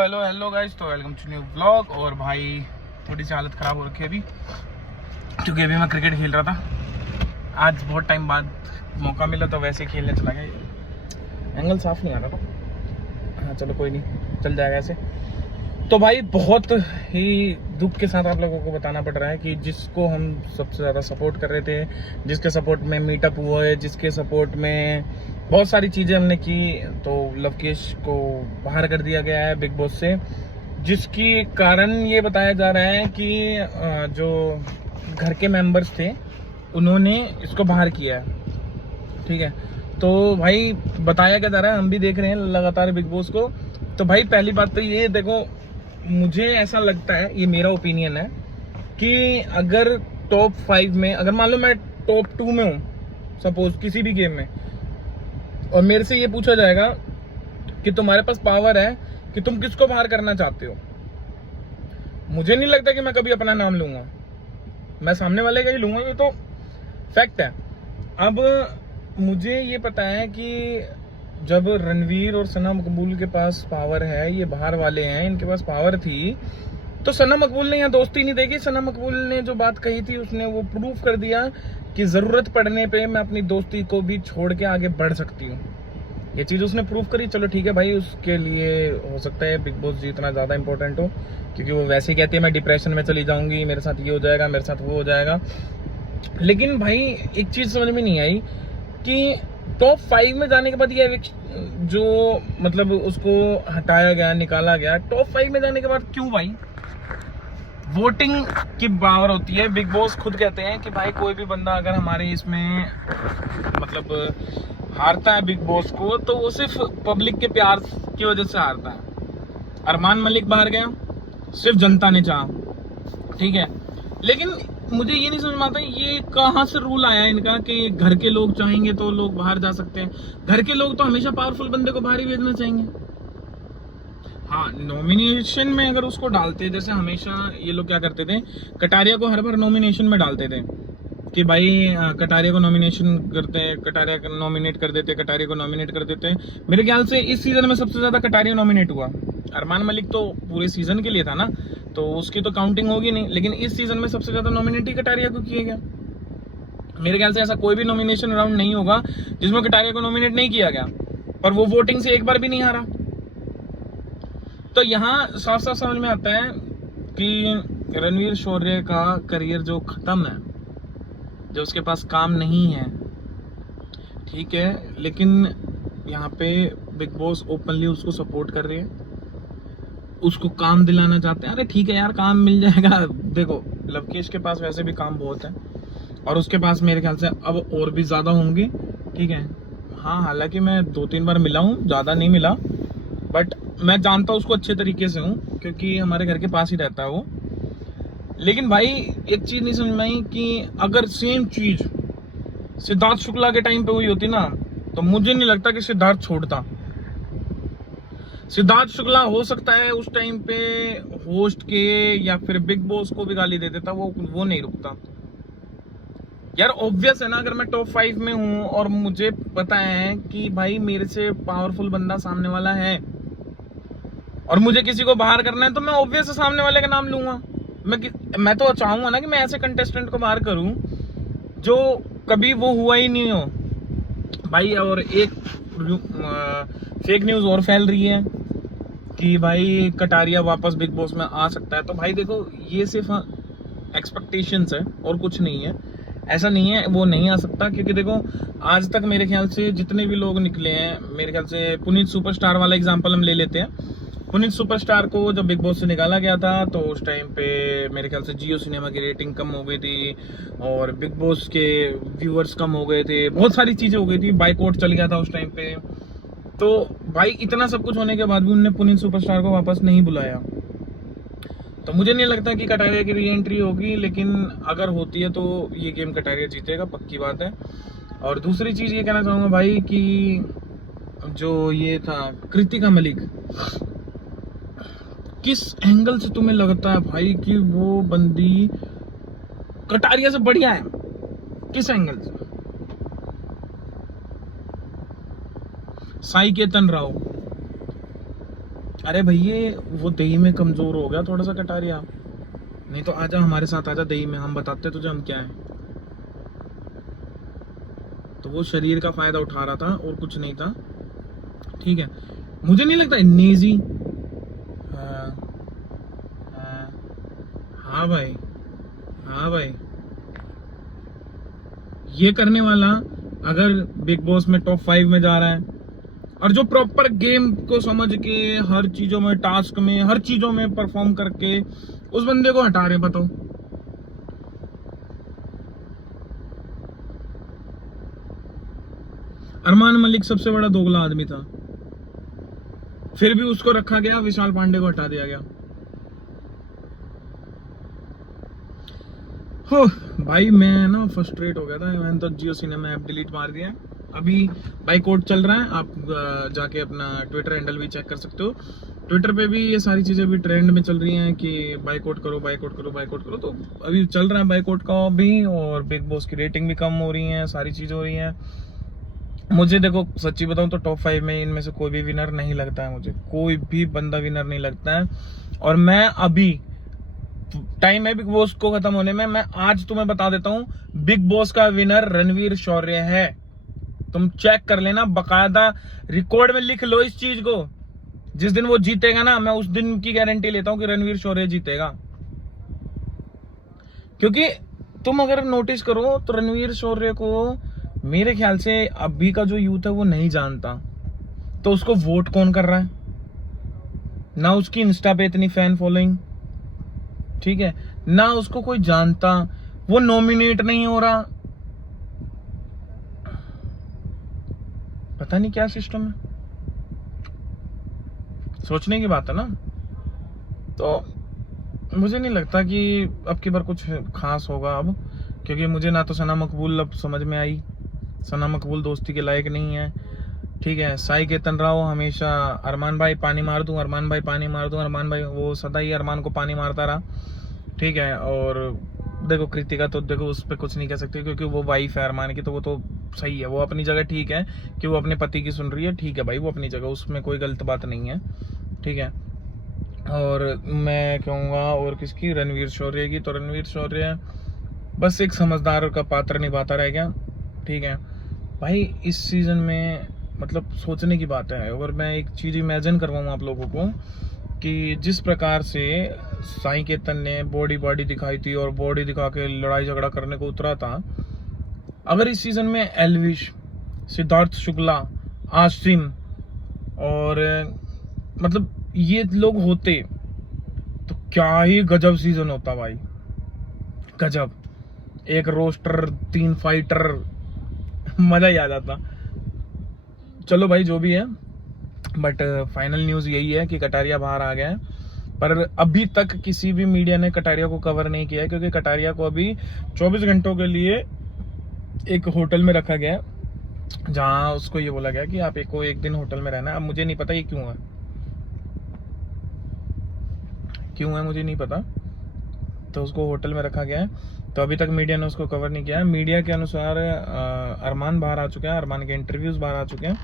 Hello hello guys, तो welcome to new blog. और भाई थोड़ी सी हालत ख़राब हो रखी है अभी, क्योंकि अभी मैं क्रिकेट खेल रहा था। आज बहुत टाइम बाद मौका मिला तो वैसे खेलने चला गया। एंगल साफ नहीं आ रहा था। हाँ चलो कोई नहीं, चल जाएगा ऐसे। तो भाई बहुत ही दुख के साथ आप लोगों को बताना पड़ रहा है कि जिसको हम सबसे ज़्यादा सपोर्ट कर रहे थे, जिसके सपोर्ट में मीटअप हुआ है, जिसके सपोर्ट में बहुत सारी चीज़ें हमने की, तो लवकेश को बाहर कर दिया गया है बिग बॉस से। जिसकी कारण ये बताया जा रहा है कि जो घर के मेंबर्स थे उन्होंने इसको बाहर किया है। ठीक है, तो भाई बताया क्या जा रहा है, हम भी देख रहे हैं लगातार बिग बॉस को। तो भाई पहली बात तो ये देखो, मुझे ऐसा लगता है, ये मेरा ओपिनियन है कि अगर टॉप 5 में, अगर मान लो मैं टॉप 2 में हूँ सपोज किसी भी गेम में, और मेरे से ये पूछा जाएगा कि तुम्हारे पास पावर है कि तुम किसको बाहर करना चाहते हो, मुझे नहीं लगता कि मैं कभी अपना नाम लूंगा। मैं सामने वाले का ही लूंगा, ये तो फैक्ट है। अब मुझे ये पता है कि जब रणवीर और सना मकबूल के पास पावर है, ये बाहर वाले हैं, इनके पास पावर थी, तो सना मकबूल ने यहाँ दोस्ती नहीं देगी। सना मकबूल ने जो बात कही थी उसने वो प्रूफ कर दिया कि जरूरत पड़ने पे मैं अपनी दोस्ती को भी छोड़ के आगे बढ़ सकती हूँ। ये चीज उसने प्रूफ करी। चलो ठीक है भाई, उसके लिए हो सकता है बिग बॉस जितना ज्यादा इंपॉर्टेंट हो, क्योंकि वो वैसे ही कहती है मैं डिप्रेशन में चली जाऊंगी, मेरे साथ ये हो जाएगा, मेरे साथ वो हो जाएगा। लेकिन भाई एक चीज समझ में नहीं आई कि टॉप 5 में जाने के बाद ये जो मतलब उसको हटाया गया, निकाला गया, टॉप 5 में जाने के बाद क्यों भाई? वोटिंग की पावर होती है। बिग बॉस खुद कहते हैं कि भाई कोई भी बंदा अगर हमारे इसमें मतलब हारता है बिग बॉस को, तो वो सिर्फ पब्लिक के प्यार की वजह से हारता है। अरमान मलिक बाहर गया सिर्फ जनता ने चाहा, ठीक है। लेकिन मुझे ये नहीं समझ में आता ये कहाँ से रूल आया इनका कि घर के लोग चाहेंगे तो लोग बाहर जा सकते हैं। घर के लोग तो हमेशा पावरफुल बंदे को बाहर ही भेजना चाहेंगे। हाँ, नॉमिनेशन में अगर उसको डालते, जैसे हमेशा ये लोग क्या करते थे, कटारिया को हर बार नॉमिनेशन में डालते थे कि भाई कटारिया को नॉमिनेशन करते हैं, कटारिया को नॉमिनेट कर देते, कटारिया को नॉमिनेट कर देते। मेरे ख्याल से इस सीजन में सबसे ज्यादा कटारिया नॉमिनेट हुआ। अरमान मलिक तो पूरे सीजन के लिए था ना, तो उसकी तो काउंटिंग होगी नहीं, लेकिन इस सीजन में सबसे ज्यादा नॉमिनेट ही कटारिया को किया गया। मेरे ख्याल से ऐसा कोई भी नॉमिनेशन राउंड नहीं होगा जिसमें कटारिया को नॉमिनेट नहीं किया गया, पर वो वोटिंग से एक बार भी नहीं हारा। तो यहाँ साफ साफ समझ में आता है कि रणवीर शौर्य का करियर जो खत्म है, जो उसके पास काम नहीं है, ठीक है, लेकिन यहाँ पे बिग बॉस ओपनली उसको सपोर्ट कर रही है, उसको काम दिलाना चाहते हैं। अरे ठीक है यार, काम मिल जाएगा। देखो लवकेश के पास वैसे भी काम बहुत है, और उसके पास मेरे ख्याल से अब और भी ज्यादा होंगे, ठीक है। हाँ, हालांकि मैं 2-3 बार मिला हूँ, ज्यादा नहीं मिला, बट मैं जानता हूँ उसको अच्छे तरीके से हूँ, क्योंकि हमारे घर के पास ही रहता है वो। लेकिन भाई एक चीज नहीं समझ में आई कि अगर सेम चीज सिद्धार्थ शुक्ला के टाइम पे हुई होती ना, तो मुझे नहीं लगता कि सिद्धार्थ छोड़ता। सिद्धार्थ शुक्ला हो सकता है उस टाइम पे होस्ट के या फिर बिग बॉस को भी गाली दे देता, वो नहीं रुकता यार। ऑब्वियस है ना, अगर मैं टॉप 5 में हूं और मुझे पता है कि भाई मेरे से पावरफुल बंदा सामने वाला है और मुझे किसी को बाहर करना है, तो मैं ऑब्वियस है सामने वाले का नाम लूंगा। मैं तो चाहूंगा ना कि मैं ऐसे कंटेस्टेंट को बाहर करूं जो कभी वो हुआ ही नहीं हो भाई। और एक फेक न्यूज और फैल रही है कि भाई कटारिया वापस बिग बॉस में आ सकता है। तो भाई देखो, ये सिर्फ एक्सपेक्टेशंस है और कुछ नहीं है। ऐसा नहीं है वो नहीं आ सकता, क्योंकि देखो आज तक मेरे ख्याल से जितने भी लोग निकले हैं, मेरे ख्याल से पुनीत सुपरस्टार वाला एग्जांपल हम ले लेते हैं। पुनीत सुपरस्टार को जब बिग बॉस से निकाला गया था, तो उस टाइम पे मेरे ख्याल से जियो सिनेमा की रेटिंग कम हो गई थी और बिग बॉस के व्यूअर्स कम हो गए थे, बहुत सारी चीजें हो गई थी, बाइकआउट चल गया था उस टाइम पे। तो भाई इतना सब कुछ होने के बाद भी उन्होंने पुनीत सुपरस्टार को वापस नहीं बुलाया। तो मुझे नहीं लगता कि कटारिया की री एंट्री होगी, लेकिन अगर होती है तो ये गेम कटारिया जीतेगा, पक्की बात है। और दूसरी चीज ये कहना चाहूंगा भाई कि जो ये था कृतिका मलिक, किस एंगल से तुम्हें लगता है भाई कि वो बंदी कटारिया से बढ़िया है? किस एंगल से? साई केतन राव, अरे भैया वो दही में कमजोर हो गया थोड़ा सा कटारिया, नहीं तो आजा हमारे साथ, आजा दही में, हम बताते तुझे हम क्या है। तो वो शरीर का फायदा उठा रहा था और कुछ नहीं था, ठीक है। मुझे नहीं लगता इतनी ईजी। हाँ हाँ हाँ भाई, हाँ भाई, ये करने वाला अगर बिग बॉस में टॉप 5 में जा रहा है और जो प्रॉपर गेम को समझ के हर चीजों में, टास्क में, हर चीजों में परफॉर्म करके उस बंदे को हटा रहे, बताओ। अरमान मलिक सबसे बड़ा दोगला आदमी था, फिर भी उसको रखा गया, विशाल पांडे को हटा दिया गया। हो भाई मैं ना फ्रस्ट्रेट हो गया था, मैंने तो जियो सिनेमा ऐप डिलीट मार दिया। अभी बाई कोड चल रहा है, आप जाके अपना ट्विटर हैंडल भी चेक कर सकते हो। ट्विटर पे भी ये सारी चीजें भी ट्रेंड में चल रही हैं कि बाइकआउट करो, बाइकआउट करो, बाइकआउट करो। तो अभी चल रहा है बाइकआउट का भी, और बिग बॉस की रेटिंग भी कम हो रही है, सारी चीजें हो रही हैं। मुझे देखो सच्ची बताऊं तो टॉप 5 में इनमें से कोई भी विनर नहीं लगता है, मुझे कोई भी बंदा विनर नहीं लगता है। और मैं अभी टाइम है बिग बॉस को खत्म होने में, मैं आज तुम्हें बता देता हूं बिग बॉस का विनर रणवीर शौर्य है। तुम चेक कर लेना, बकायदा रिकॉर्ड में लिख लो इस चीज को। जिस दिन वो जीतेगा ना, मैं उस दिन की गारंटी लेता हूं कि रणवीर शौर्य जीतेगा। क्योंकि तुम अगर नोटिस करो तो रणवीर शौर्य को मेरे ख्याल से अभी का जो यूथ है वो नहीं जानता। तो उसको वोट कौन कर रहा है? ना उसकी इंस्टा पे इतनी फैन फॉलोइंग, ठीक है, ना उसको कोई जानता, वो नॉमिनेट नहीं हो रहा, पता नहीं क्या सिस्टम है। सोचने की बात है ना। तो मुझे नहीं लगता कि अब की बार कुछ खास होगा अब, क्योंकि मुझे ना तो सना मकबूल अब समझ में आई, सना मकबूल दोस्ती के लायक नहीं है, ठीक है। साई केतन राव हमेशा अरमान भाई पानी मार दूं, अरमान भाई पानी मार दूं, अरमान भाई, वो सदा ही अरमान को पानी मारता रहा, ठीक है। और देखो कृतिका तो देखो उस पर कुछ नहीं कह सकते, क्योंकि वो वाइफ है अरमान की, तो वो तो सही है, वो अपनी जगह ठीक है कि वो अपने पति की सुन रही है, ठीक है भाई, वो अपनी जगह, उसमें कोई गलत बात नहीं है, ठीक है। और मैं कहूँगा और किसकी, रणवीर शौर्य की। तो रणवीर शौर्य बस एक समझदार का पात्र निभाता रह गया, ठीक है भाई। इस सीजन में मतलब सोचने की बात है। अगर मैं एक चीज इमेजिन करवाऊँ आप लोगों को कि जिस प्रकार से साई केतन ने बॉडी दिखाई थी और बॉडी दिखा के लड़ाई झगड़ा करने को उतरा था, अगर इस सीजन में एल्विश, सिद्धार्थ शुक्ला, आसिम और मतलब ये लोग होते तो क्या ही गजब सीजन होता भाई, गजब। एक रोस्टर, 3 फाइटर, मजा ही आ जाता। चलो भाई जो भी है, बट फाइनल न्यूज यही है कि कटारिया बाहर आ गया है। पर अभी तक किसी भी मीडिया ने कटारिया को कवर नहीं किया है, क्योंकि कटारिया को अभी 24 घंटों के लिए एक होटल में रखा गया है, जहां उसको ये बोला गया कि आप एक दिन होटल में रहना है। अब मुझे नहीं पता ये क्यों है, मुझे नहीं पता। तो उसको होटल में रखा गया है, तो अभी तक मीडिया ने उसको कवर नहीं किया है। मीडिया के अनुसार अरमान बाहर आ चुका है, अरमान के इंटरव्यूज बाहर आ चुके हैं,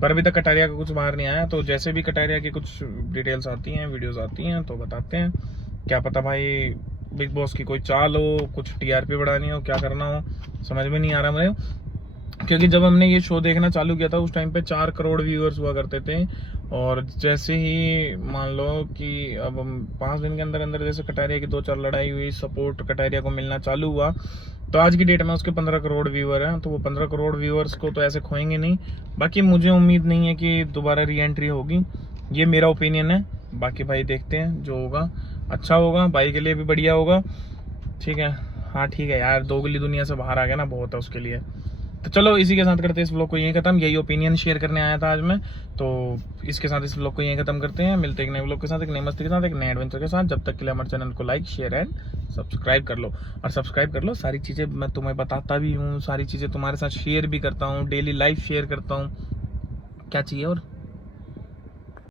पर अभी तक कटारिया का कुछ बाहर नहीं आया। तो जैसे भी कटारिया की कुछ डिटेल्स आती हैं, वीडियोस आती हैं, तो बताते हैं। क्या पता भाई बिग बॉस की कोई चाल हो, कुछ टीआरपी बढ़ानी हो, क्या करना हो, समझ में नहीं आ रहा मुझे। क्योंकि जब हमने ये शो देखना चालू किया था उस टाइम पे 4 करोड़ व्यूअर्स हुआ करते थे, और जैसे ही मान लो कि अब 5 दिन के अंदर अंदर जैसे कटारिया की 2-4 लड़ाई हुई, सपोर्ट कटारिया को मिलना चालू हुआ, तो आज की डेट में उसके 15 करोड़ व्यूअर हैं। तो वो 15 करोड़ व्यूअर्स को तो ऐसे खोएंगे नहीं। बाकी मुझे उम्मीद नहीं है कि दोबारा री एंट्री होगी, ये मेरा ओपिनियन है। बाकी भाई देखते हैं, जो होगा अच्छा होगा, भाई के लिए भी बढ़िया होगा, ठीक है। हाँ ठीक है यार, दोगली दुनिया से बाहर आ गया ना, बहुत है उसके लिए। तो चलो इसी के साथ करते हैं इस व्लॉग को यहीं खत्म। यही ओपिनियन शेयर करने आया था आज मैं, तो इसके साथ इस व्लॉग को यहीं खत्म करते हैं। मिलते हैं एक नए व्लॉग के साथ, एक नई मस्ती के साथ, एक नए एडवेंचर के साथ। जब तक के लिए हमारे चैनल को लाइक, शेयर एंड सब्सक्राइब कर लो। और सब्सक्राइब कर लो, सारी चीज़ें मैं तुम्हें बताता भी हूँ, सारी चीज़ें तुम्हारे साथ शेयर भी करता हूँ, डेली लाइफ शेयर करता हूँ। क्या चाहिए और